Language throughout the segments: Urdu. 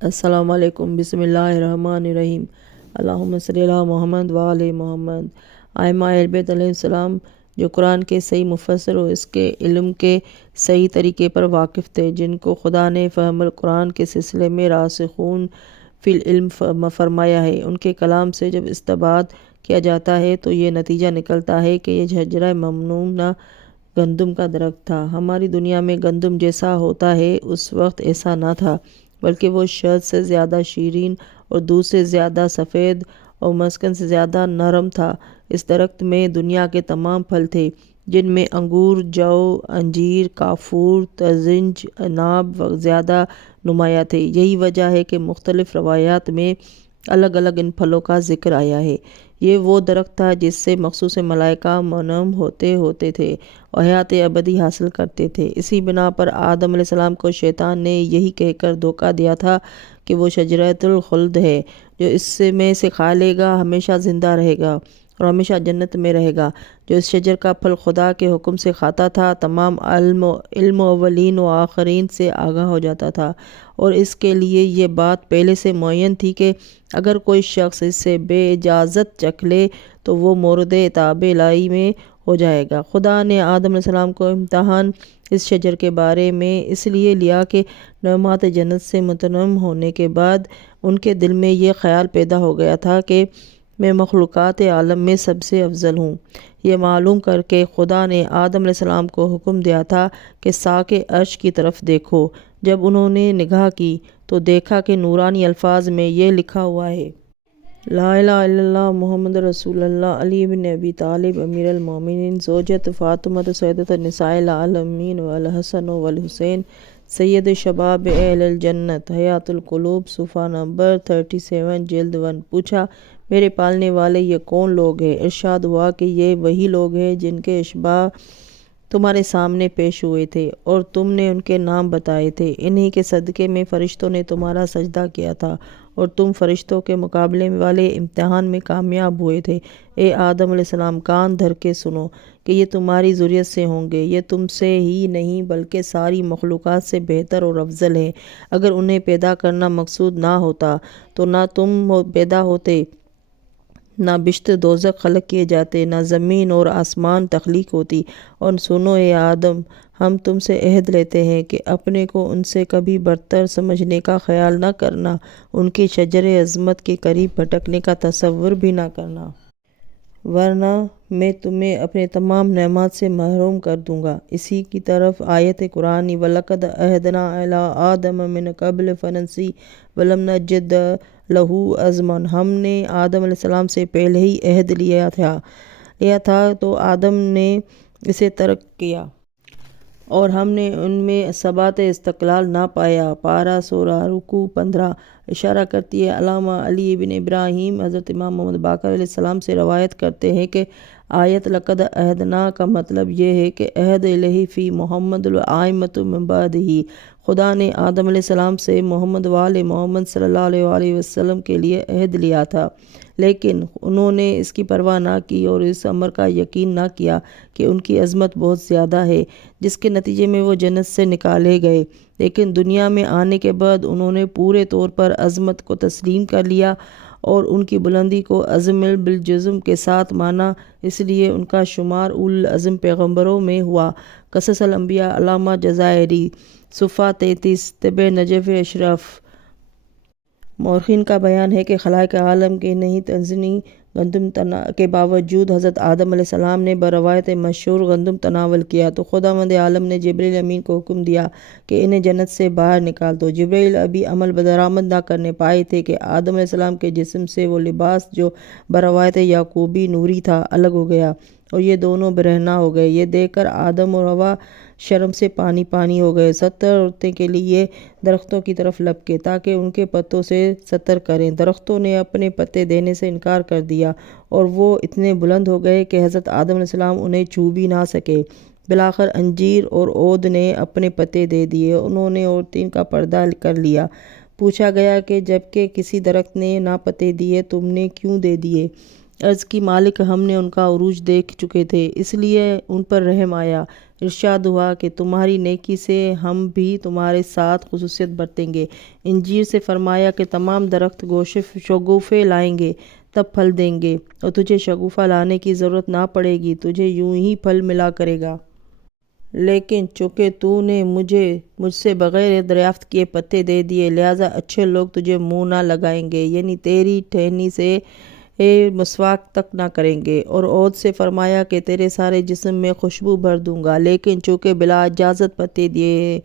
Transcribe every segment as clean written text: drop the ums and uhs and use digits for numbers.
السلام علیکم، بسم اللہ الرحمن الرحیم، اللہم صلی علی محمد و آل محمد۔ ائمہ اہل بیت علیہ السلام جو قرآن کے صحیح مفسر اور اس کے علم کے صحیح طریقے پر واقف تھے، جن کو خدا نے فہم القرآن کے سلسلے میں راسخون فی العلم فرمایا ہے، ان کے کلام سے جب استنباط کیا جاتا ہے تو یہ نتیجہ نکلتا ہے کہ یہ شجرہ ممنونہ گندم کا درخت تھا۔ ہماری دنیا میں گندم جیسا ہوتا ہے، اس وقت ایسا نہ تھا، بلکہ وہ شہد سے زیادہ شیرین اور دودھ سے زیادہ سفید اور مسکن سے زیادہ نرم تھا۔ اس درخت میں دنیا کے تمام پھل تھے، جن میں انگور، جو، انجیر، کافور، ترنج، عناب زیادہ نمایاں تھے۔ یہی وجہ ہے کہ مختلف روایات میں الگ الگ ان پھلوں کا ذکر آیا ہے۔ یہ وہ درخت تھا جس سے مخصوص ملائکہ منعم ہوتے تھے اور حیات ابدی حاصل کرتے تھے۔ اسی بنا پر آدم علیہ السلام کو شیطان نے یہی کہہ کر دھوکہ دیا تھا کہ وہ شجرۃ الخلد ہے، جو اس میں سے کھا لے گا ہمیشہ زندہ رہے گا اور ہمیشہ جنت میں رہے گا۔ جو اس شجر کا پھل خدا کے حکم سے کھاتا تھا، تمام علم اولین و آخرین سے آگاہ ہو جاتا تھا، اور اس کے لیے یہ بات پہلے سے معین تھی کہ اگر کوئی شخص اس سے بے اجازت چکھ لے تو وہ مورد عتاب الہی میں ہو جائے گا۔ خدا نے آدم علیہ السلام کو امتحان اس شجر کے بارے میں اس لیے لیا کہ نعمات جنت سے متنعم ہونے کے بعد ان کے دل میں یہ خیال پیدا ہو گیا تھا کہ میں مخلوقات عالم میں سب سے افضل ہوں۔ یہ معلوم کر کے خدا نے آدم علیہ السلام کو حکم دیا تھا کہ ساق عرش کی طرف دیکھو۔ جب انہوں نے نگاہ کی تو دیکھا کہ نورانی الفاظ میں یہ لکھا ہوا ہے: لا الہ الا اللہ محمد رسول اللہ، علی بن ابی طالب امیر المومنین، زوجۃ فاطمہ سیدۃ النساء العالمین، والحسن والحسین سید شباب اہل الجنت۔ حیات القلوب، صفحہ نمبر 37، جلد 1۔ پوچھا: میرے پالنے والے، یہ کون لوگ ہیں؟ ارشاد ہوا کہ یہ وہی لوگ ہیں جن کے اشباح تمہارے سامنے پیش ہوئے تھے اور تم نے ان کے نام بتائے تھے۔ انہی کے صدقے میں فرشتوں نے تمہارا سجدہ کیا تھا اور تم فرشتوں کے مقابلے والے امتحان میں کامیاب ہوئے تھے۔ اے آدم علیہ السلام، کان دھر کے سنو کہ یہ تمہاری ذریت سے ہوں گے۔ یہ تم سے ہی نہیں بلکہ ساری مخلوقات سے بہتر اور افضل ہیں۔ اگر انہیں پیدا کرنا مقصود نہ ہوتا تو نہ تم پیدا ہوتے، نہ بشت دوزخ خلق کیے جاتے، نہ زمین اور آسمان تخلیق ہوتی۔ اور سنو اے آدم، ہم تم سے عہد لیتے ہیں کہ اپنے کو ان سے کبھی برتر سمجھنے کا خیال نہ کرنا، ان کی شجر عظمت کے قریب بھٹکنے کا تصور بھی نہ کرنا، ورنہ میں تمہیں اپنے تمام نعمات سے محروم کر دوں گا۔ اسی کی طرف آیت قرآنی: وَلَقَدْ عَهِدْنَا إِلَىٰ آدَمَ مِن قَبْلُ فَنَسِیَ وَلَمْ نَجِدْ لَهُ عَزْمًا۔ ہم نے آدم علیہ السلام سے پہلے ہی عہد لیا تھا تو آدم نے اسے ترک کیا اور ہم نے ان میں ثبات استقلال نہ پایا۔ پارہ سورہ رکوع 15 اشارہ کرتی ہے۔ علامہ علی بن ابراہیم حضرت امام محمد باقر علیہ السلام سے روایت کرتے ہیں کہ آیت لقد عہدنا کا مطلب یہ ہے کہ عہد الہی فی محمد الائمۃ من بعدہ۔ خدا نے آدم علیہ السلام سے محمد وآل محمد صلی اللہ علیہ وآلہ وسلم کے لیے عہد لیا تھا، لیکن انہوں نے اس کی پرواہ نہ کی اور اس امر کا یقین نہ کیا کہ ان کی عظمت بہت زیادہ ہے، جس کے نتیجے میں وہ جنت سے نکالے گئے۔ لیکن دنیا میں آنے کے بعد انہوں نے پورے طور پر عظمت کو تسلیم کر لیا اور ان کی بلندی کو عزم بالجزم کے ساتھ مانا، اس لیے ان کا شمار اولو العزم پیغمبروں میں ہوا۔ قصص الانبیاء، علامہ جزائری، صفحہ 33، طب نجف اشرف۔ مورخین کا بیان ہے کہ خالق عالم کے نہیں تنزنی گندم کے باوجود حضرت آدم علیہ السلام نے بروایت مشہور گندم تناول کیا تو خداوند عالم نے جبرائیل امین کو حکم دیا کہ انہیں جنت سے باہر نکال دو۔ جبرائیل ابھی عمل درآمد نہ کرنے پائے تھے کہ آدم علیہ السلام کے جسم سے وہ لباس جو بروایت یعقوبی نوری تھا الگ ہو گیا اور یہ دونوں برہنہ ہو گئے۔ یہ دیکھ کر آدم اور حوا شرم سے پانی ہو گئے۔ 70 عورتیں کے لیے درختوں کی طرف لپکے تاکہ ان کے پتوں سے ستر کریں۔ درختوں نے اپنے پتے دینے سے انکار کر دیا اور وہ اتنے بلند ہو گئے کہ حضرت آدم علیہ السلام انہیں چھو بھی نہ سکے۔ بالآخر انجیر اور عود نے اپنے پتے دے دیے، انہوں نے عورتیں کا پردہ کر لیا۔ پوچھا گیا کہ جب کہ کسی درخت نے نہ پتے دیے، تم نے کیوں دے دیے؟ عرض کی مالک ہم نے ان کا عروج دیکھ چکے تھے اس لیے ان پر رحم آیا۔ ارشاد ہوا کہ تمہاری نیکی سے ہم بھی تمہارے ساتھ خصوصیت برتیں گے۔ انجیل سے فرمایا کہ تمام درخت شگوفے لائیں گے تب پھل دیں گے اور تجھے شگوفہ لانے کی ضرورت نہ پڑے گی، تجھے یوں ہی پھل ملا کرے گا۔ لیکن چونکہ تو نے مجھ سے بغیر دریافت کیے پتے دے دیے، لہٰذا اچھے لوگ تجھے منہ نہ لگائیں گے، یعنی تیری ٹہنی سے مسواک تک نہ کریں گے۔ اور عود سے فرمایا کہ تیرے سارے جسم میں خوشبو بھر دوں گا، لیکن چونکہ بلا اجازت پتے دیے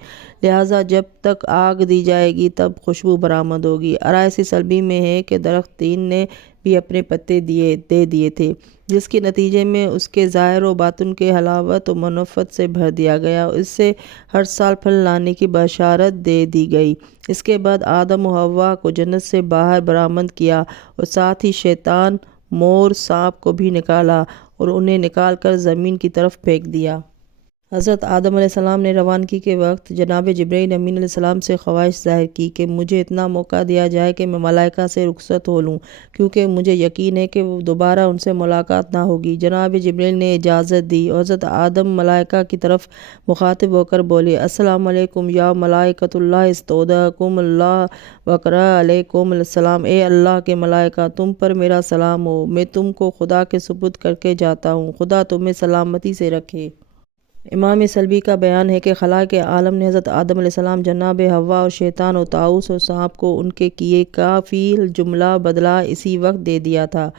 لہٰذا جب تک آگ دی جائے گی تب خوشبو برآمد ہوگی۔ آرائی سلبی میں ہے کہ درخت تین نے بھی اپنے پتے دے دیے تھے، جس کے نتیجے میں اس کے ظاہر و باطن کے حلاوت و منفعت سے بھر دیا گیا اور اس سے ہر سال پھل لانے کی بشارت دے دی گئی۔ اس کے بعد آدم و حوا کو جنت سے باہر برآمد کیا اور ساتھ ہی شیطان، مور، سانپ کو بھی نکالا اور انہیں نکال کر زمین کی طرف پھینک دیا۔ حضرت آدم علیہ السلام نے روانگی کے وقت جناب جبرائیل امین علیہ السلام سے خواہش ظاہر کی کہ مجھے اتنا موقع دیا جائے کہ میں ملائکہ سے رخصت ہو لوں، کیونکہ مجھے یقین ہے کہ دوبارہ ان سے ملاقات نہ ہوگی۔ جناب جبرائیل نے اجازت دی اور حضرت آدم ملائکہ کی طرف مخاطب ہو کر بولے، السلام علیکم یا ملائکۃ اللہ استودعکم اللہ وقرأ علیکم السلام۔ اے اللہ کے ملائکہ، تم پر میرا سلام ہو، میں تم کو خدا کے سپرد کر کے جاتا ہوں، خدا تمہیں سلامتی سے رکھے۔ امام سلبی کا بیان ہے کہ خالق عالم نے حضرت آدم علیہ السلام، جناب حوا اور شیطان اور طاؤس اور سانپ کو ان کے کیے کا فی الجملہ بدلہ اسی وقت دے دیا تھا۔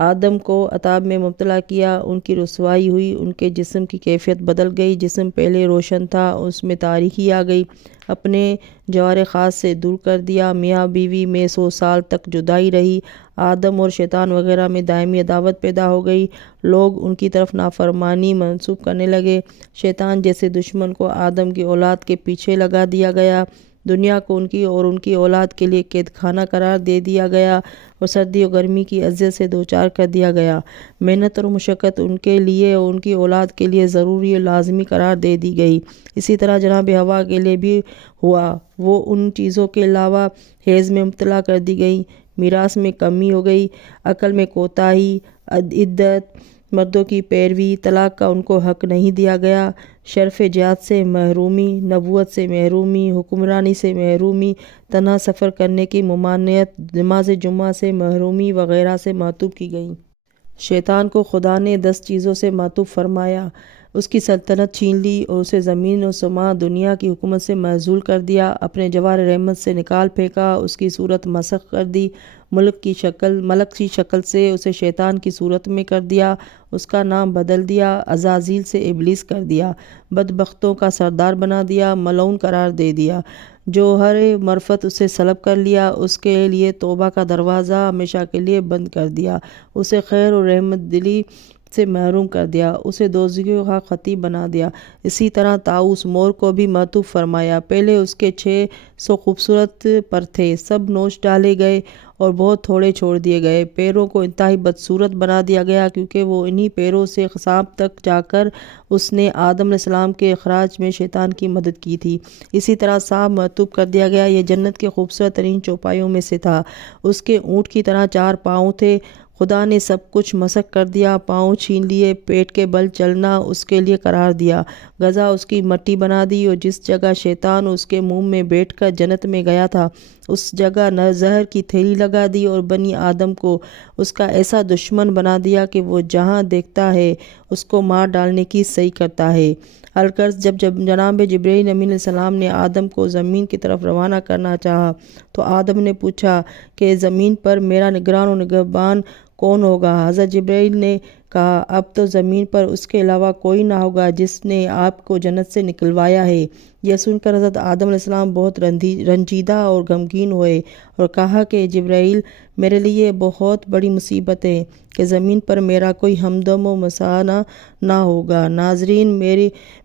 آدم کو عذاب میں مبتلا کیا، ان کی رسوائی ہوئی، ان کے جسم کی کیفیت بدل گئی، جسم پہلے روشن تھا اس میں تاریکی آ گئی، اپنے جوار خاص سے دور کر دیا، میاں بیوی میں 100 سال تک جدائی رہی، آدم اور شیطان وغیرہ میں دائمی عداوت پیدا ہو گئی، لوگ ان کی طرف نافرمانی منسوب کرنے لگے، شیطان جیسے دشمن کو آدم کی اولاد کے پیچھے لگا دیا گیا، دنیا کو ان کی اور ان کی اولاد کے لیے قید خانہ قرار دے دیا گیا اور سردی اور گرمی کی اذیت سے دوچار کر دیا گیا، محنت اور مشقت ان کے لیے اور ان کی اولاد کے لیے ضروری اور لازمی قرار دے دی گئی۔ اسی طرح جناب حوا کے لیے بھی ہوا، وہ ان چیزوں کے علاوہ حیض میں مبتلا کر دی گئی، میراث میں کمی ہو گئی، عقل میں کوتاہی، عدت، مردوں کی پیروی، طلاق کا ان کو حق نہیں دیا گیا، شرف جہاد سے محرومی، نبوت سے محرومی، حکمرانی سے محرومی، تنہا سفر کرنے کی ممانعت، نماز جمعہ سے محرومی وغیرہ سے معطوف کی گئی۔ شیطان کو خدا نے 10 چیزوں سے معطوف فرمایا، اس کی سلطنت چھین لی اور اسے زمین و سما دنیا کی حکومت سے معزول کر دیا، اپنے جوار رحمت سے نکال پھینکا، اس کی صورت مسخ کر دی، ملک کی شکل سے اسے شیطان کی صورت میں کر دیا، اس کا نام بدل دیا، عزازیل سے ابلیس کر دیا، بدبختوں کا سردار بنا دیا، ملعون قرار دے دیا، جو ہر مرفت اسے سلب کر لیا، اس کے لیے توبہ کا دروازہ ہمیشہ کے لیے بند کر دیا، اسے خیر و رحمت دلی سے محروم کر دیا، اسے دوزخیوں کا خطیب بنا دیا۔ اسی طرح طاؤس، مور کو بھی معطوف فرمایا، پہلے اس کے 600 خوبصورت پر تھے، سب نوچ ڈالے گئے اور بہت تھوڑے چھوڑ دیے گئے، پیروں کو انتہائی بدصورت بنا دیا گیا، کیونکہ وہ انہی پیروں سے سانپ تک جا کر اس نے آدم علیہ السلام کے اخراج میں شیطان کی مدد کی تھی۔ اسی طرح سانپ معطوف کر دیا گیا، یہ جنت کے خوبصورت ترین چوپایوں میں سے تھا، اس کے اونٹ کی طرح 4 پاؤں تھے، خدا نے سب کچھ مسخ کر دیا، پاؤں چھین لیے، پیٹ کے بل چلنا اس کے لیے قرار دیا، غذا اس کی مٹی بنا دی، اور جس جگہ شیطان اس کے منہ میں بیٹھ کر جنت میں گیا تھا اس جگہ زہر کی تھیلی لگا دی، اور بنی آدم کو اس کا ایسا دشمن بنا دیا کہ وہ جہاں دیکھتا ہے اس کو مار ڈالنے کی صحیح کرتا ہے۔ الغرض جب جناب جبرائیل امین علیہ السلام نے آدم کو زمین کی طرف روانہ کرنا چاہا تو آدم نے پوچھا کہ زمین پر میرا نگران و نگہبان کون ہوگا؟ حضرت جبرائیل نے کہا، اب تو زمین پر اس کے علاوہ کوئی نہ ہوگا جس نے آپ کو جنت سے نکلوایا ہے۔ یہ سن کر حضرت آدم علیہ السلام بہت رنجیدہ اور غمگین ہوئے اور کہا کہ جبرائیل، میرے لیے بہت بڑی مصیبت ہے کہ زمین پر میرا کوئی ہمدم و مساعد نہ ہوگا۔ ناظرین،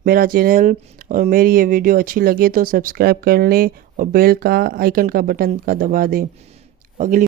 میرا چینل اور میری یہ ویڈیو اچھی لگے تو سبسکرائب کر لیں اور بیل کا آئیکن کا بٹن کا دبا دیں۔ اگلی